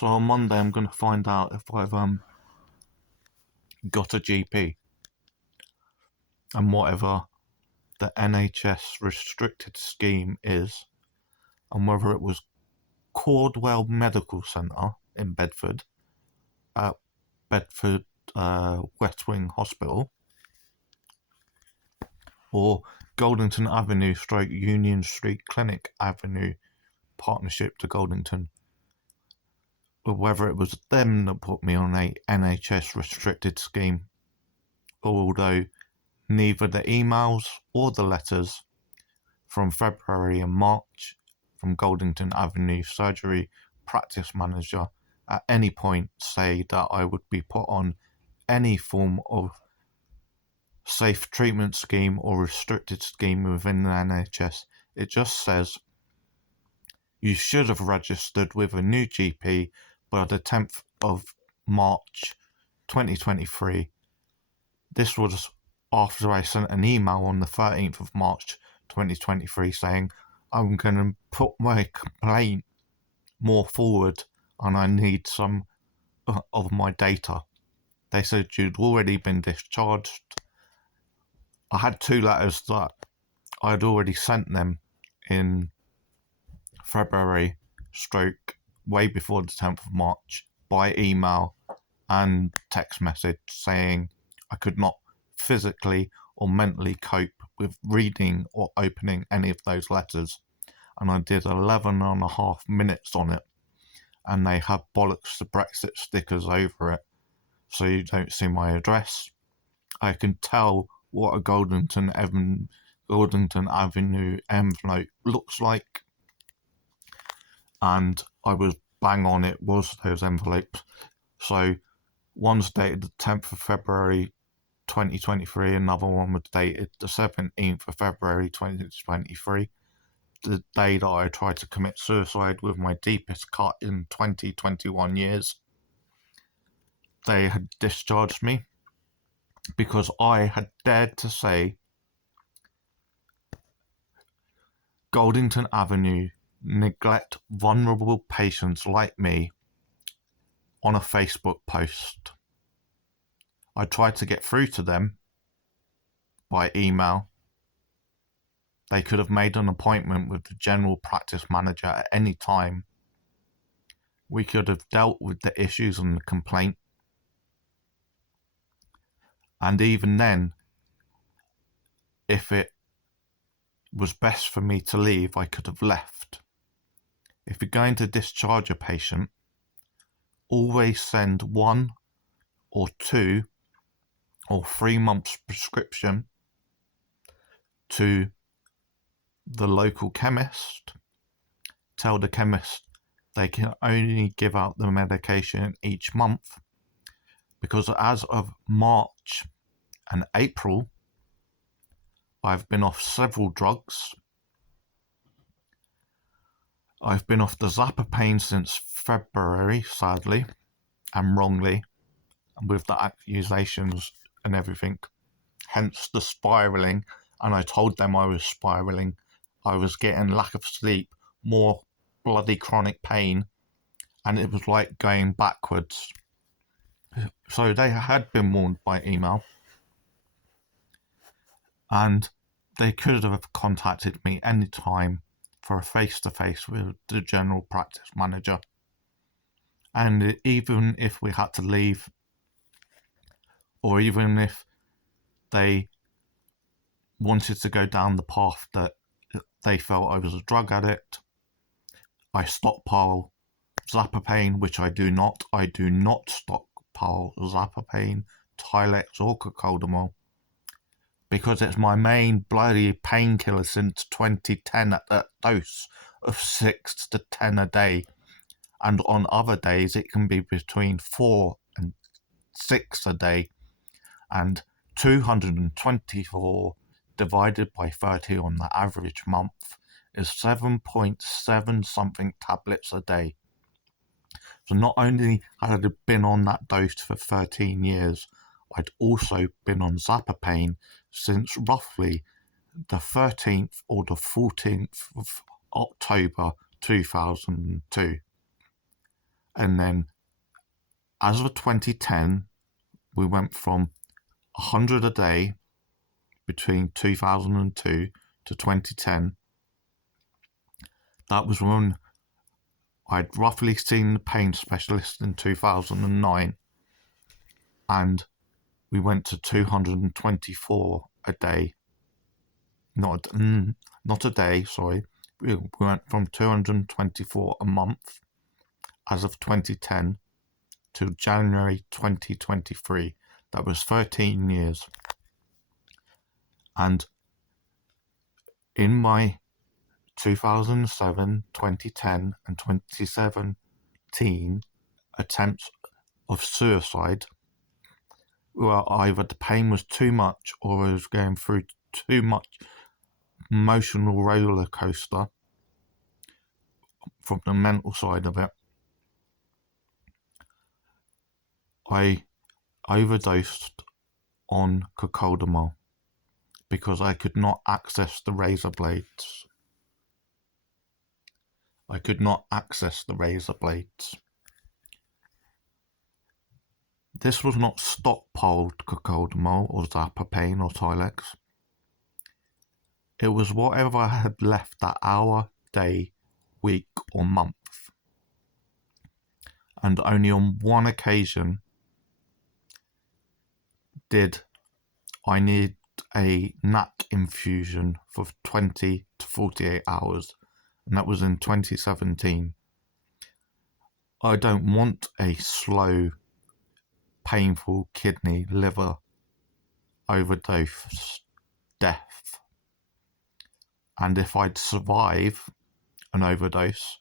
So on Monday I'm going to find out if I've got a GP and whatever the NHS restricted scheme is, and whether it was Cordwell Medical Centre in Bedford, at Bedford West Wing Hospital, or Goldington Avenue / Union Street Clinic Avenue partnership to Goldington, or whether it was them that put me on a NHS restricted scheme, although neither the emails or the letters from February and March from Goldington Avenue Surgery Practice Manager at any point say that I would be put on any form of safe treatment scheme or restricted scheme within the NHS. It just says you should have registered with a new GP by the 10th of March 2023. This was after I sent an email on the 13th of March 2023 saying I'm going to put my complaint more forward and I need some of my data. They said you'd already been discharged. I had 2 letters that I'd already sent them in February way before the 10th of March by email and text message saying I could not physically or mentally cope with reading or opening any of those letters, and I did 11.5 minutes on it, and they have bollocks to Brexit stickers over it so you don't see my address. I can tell what a Goldington Avenue envelope looks like, and I was bang on, it was those envelopes. So one's dated the 10th of February 2023, another one was dated the 17th of February 2023, the day that I tried to commit suicide with my deepest cut in 21 years. They had discharged me because I had dared to say Goldington Avenue neglect vulnerable patients like me on a Facebook post. I tried to get through to them by email. They could have made an appointment with the general practice manager at any time. We could have dealt with the issues and the complaint. And even then, if it was best for me to leave, I could have left. If you're going to discharge a patient, always send 1 or 2 or 3 months prescription to the local chemist. Tell the chemist they can only give out the medication each month, because as of March and April, I've been off several drugs. I've been off the Zappapain since February, sadly, and wrongly, and with the accusations and everything, hence the spiralling. And I told them I was spiralling. I was getting lack of sleep, more bloody chronic pain, and it was like going backwards. So they had been warned by email, and they could have contacted me anytime for a face-to-face with the general practice manager. And even if we had to leave, or even if they wanted to go down the path that they felt I was a drug addict, I stockpile Zappapain, which I do not. I do not stockpile Zappapain, Tylex or Cocodamol, because it's my main bloody painkiller since 2010 at that dose of 6 to 10 a day. And on other days it can be between 4 and 6 a day. And 224 divided by 30 on the average month is 7.7 something tablets a day. So not only had I been on that dose for 13 years, I'd also been on Zappapain since roughly the 13th or the 14th of October 2002. And then as of 2010, we went from 100 a day between 2002 to 2010. That was when I'd roughly seen the pain specialist in 2009, and we went to 224 a day. Not a day, sorry. We went from 224 a month as of 2010 to January 2023. That was 13 years. And in my 2007, 2010 and 2017 attempts of suicide, well, either the pain was too much or I was going through too much emotional roller coaster from the mental side of it, I overdosed on cocodamol because I could not access the razor blades. This was not stockpiled cocodamol or Zapapain or Tilex. It was whatever I had left that hour, day, week or month. And only on one occasion did I need a NAC infusion for 20 to 48 hours, and that was in 2017. I don't want a slow, painful kidney, liver overdose death. And if I'd survive an overdose,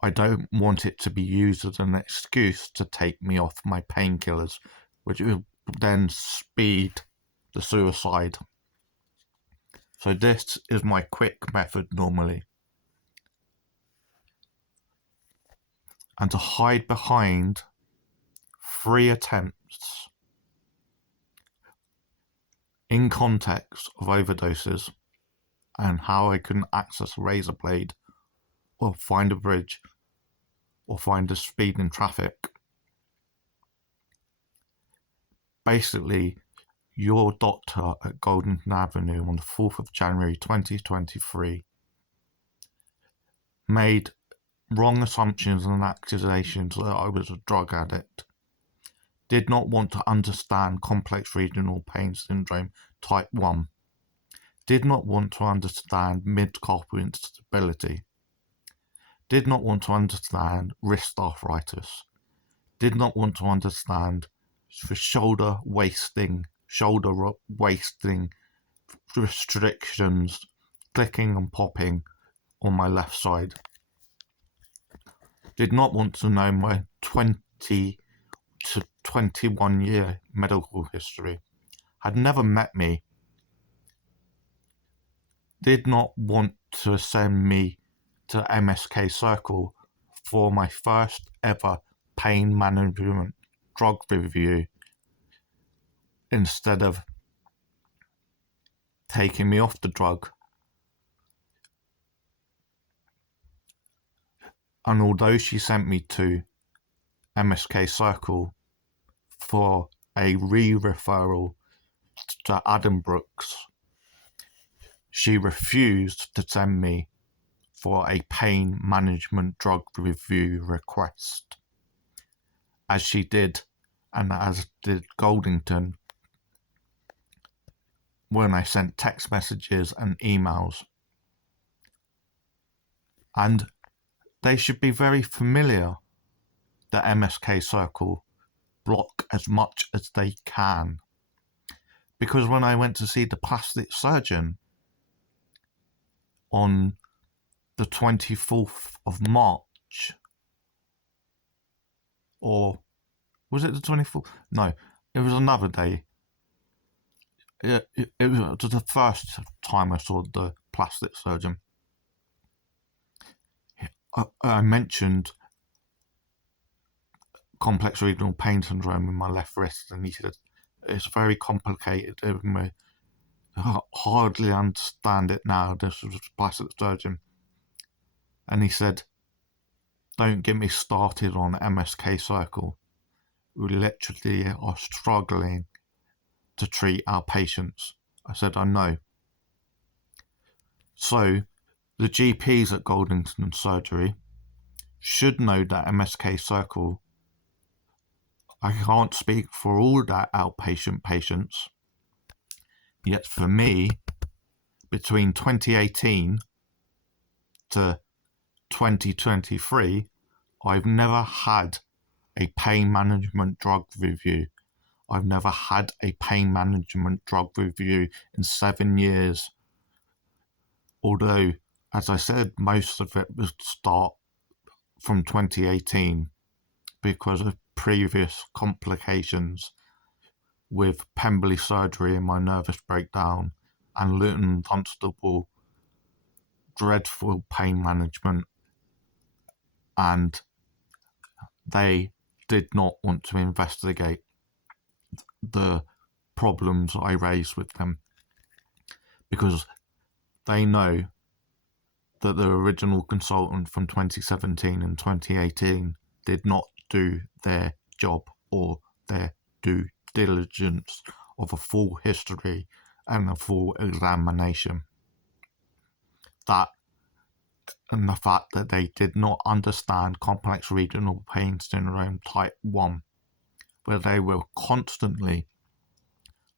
I don't want it to be used as an excuse to take me off my painkillers, which will then speed the suicide. So this is my quick method normally. And to hide behind 3 attempts in context of overdoses and how I couldn't access a razor blade or find a bridge or find a speed in traffic. Basically, your doctor at Goldington Avenue on the 4th of January 2023 made wrong assumptions and accusations that I was a drug addict, did not want to understand complex regional pain syndrome type 1, did not want to understand mid-carpal instability, did not want to understand wrist arthritis, did not want to understand the shoulder wasting restrictions, clicking and popping on my left side. Did not want to know my 20 to 21 year medical history. Had never met me. Did not want to send me to MSK Circle for my first ever pain management drug review, instead of taking me off the drug. And although she sent me to MSK Circle for a re-referral to Addenbrooke's, she refused to send me for a pain management drug review request, as she did, and as did Goldington, when I sent text messages and emails. And they should be very familiar that MSK Circle block as much as they can. Because when I went to see the plastic surgeon on the 24th of March, or was it the 24th? No, it was another day. It was the first time I saw the plastic surgeon. I mentioned complex regional pain syndrome in my left wrist, and he said it's very complicated. I hardly understand it now. This was a plastic surgeon, and he said don't get me started on MSK Circle. We literally are struggling to treat our patients. I said, I know. So the GPs at Goldington Surgery should know that MSK Circle, I can't speak for all that outpatient patients, yet for me, between 2018 to 2023, I've never had a pain management drug review. I've never had a pain management drug review in 7 years. Although, as I said, most of it was start from 2018 because of previous complications with Pemberley surgery and my nervous breakdown and Luton Dunstable dreadful pain management, and they did not want to investigate the problems I raised with them because they know that the original consultant from 2017 and 2018 did not do their job or their due diligence of a full history and a full examination. That and the fact that they did not understand complex regional pain syndrome type 1, where they were constantly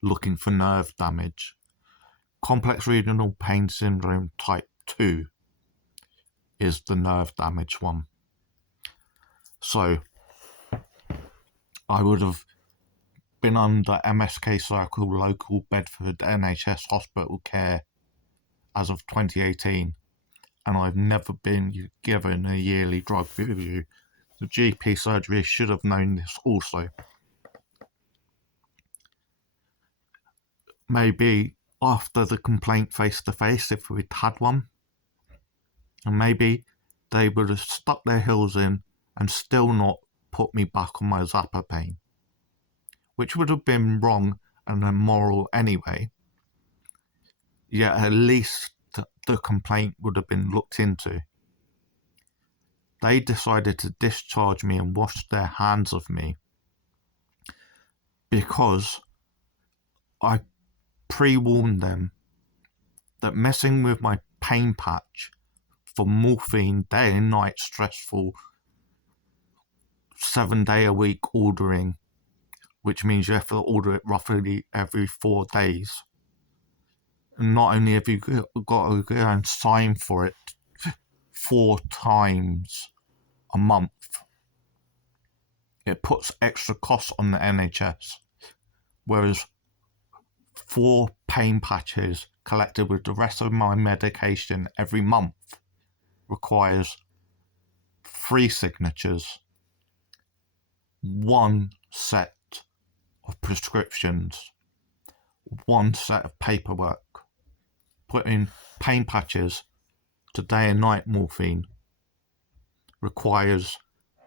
looking for nerve damage. Complex regional pain syndrome type 2 is the nerve damage one. So I would have been under MSK Circle local Bedford NHS hospital care as of 2018, and I've never been given a yearly drug review. The GP surgery should have known this also. Maybe after the complaint face-to-face, if we'd had one, and maybe they would have stuck their heels in and still not put me back on my Zappa pain, which would have been wrong and immoral anyway, yet at least the complaint would have been looked into. They decided to discharge me and wash their hands of me because I pre-warned them that messing with my pain patch for morphine day and night stressful 7-day-a-week ordering, which means you have to order it roughly every 4 days. And not only have you got to go and sign for it 4 times a month, it puts extra costs on the NHS. Whereas 4 pain patches collected with the rest of my medication every month requires 3 signatures, 1 set of prescriptions, 1 set of paperwork. Putting pain patches to day and night morphine requires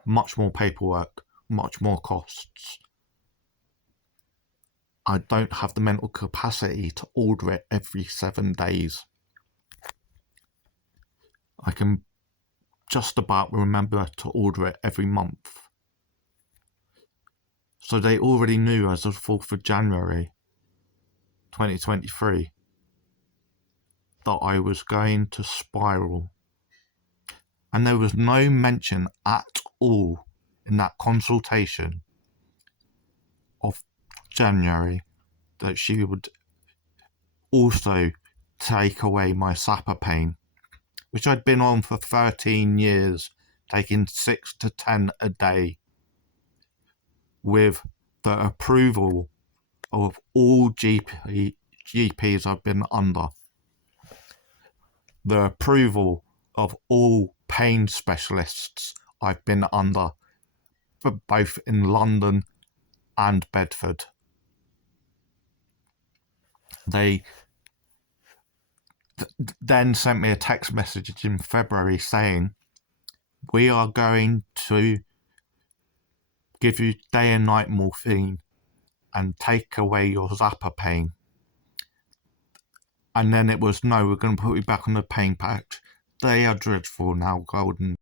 much more paperwork, much more costs. I don't have the mental capacity to order it every 7 days. I can just about remember to order it every month. So they already knew as of 4th of January 2023 that I was going to spiral. And there was no mention at all in that consultation of January that she would also take away my Zappa pain, which I'd been on for 13 years, taking 6 to 10 a day, with the approval of all GPs I've been under, the approval of all pain specialists I've been under, for both in London and Bedford. They then sent me a text message in February saying, we are going to give you day and night morphine and take away your Zappa pain. And then it was, no, we're going to put you back on the pain patch. They are dreadful now, Golden.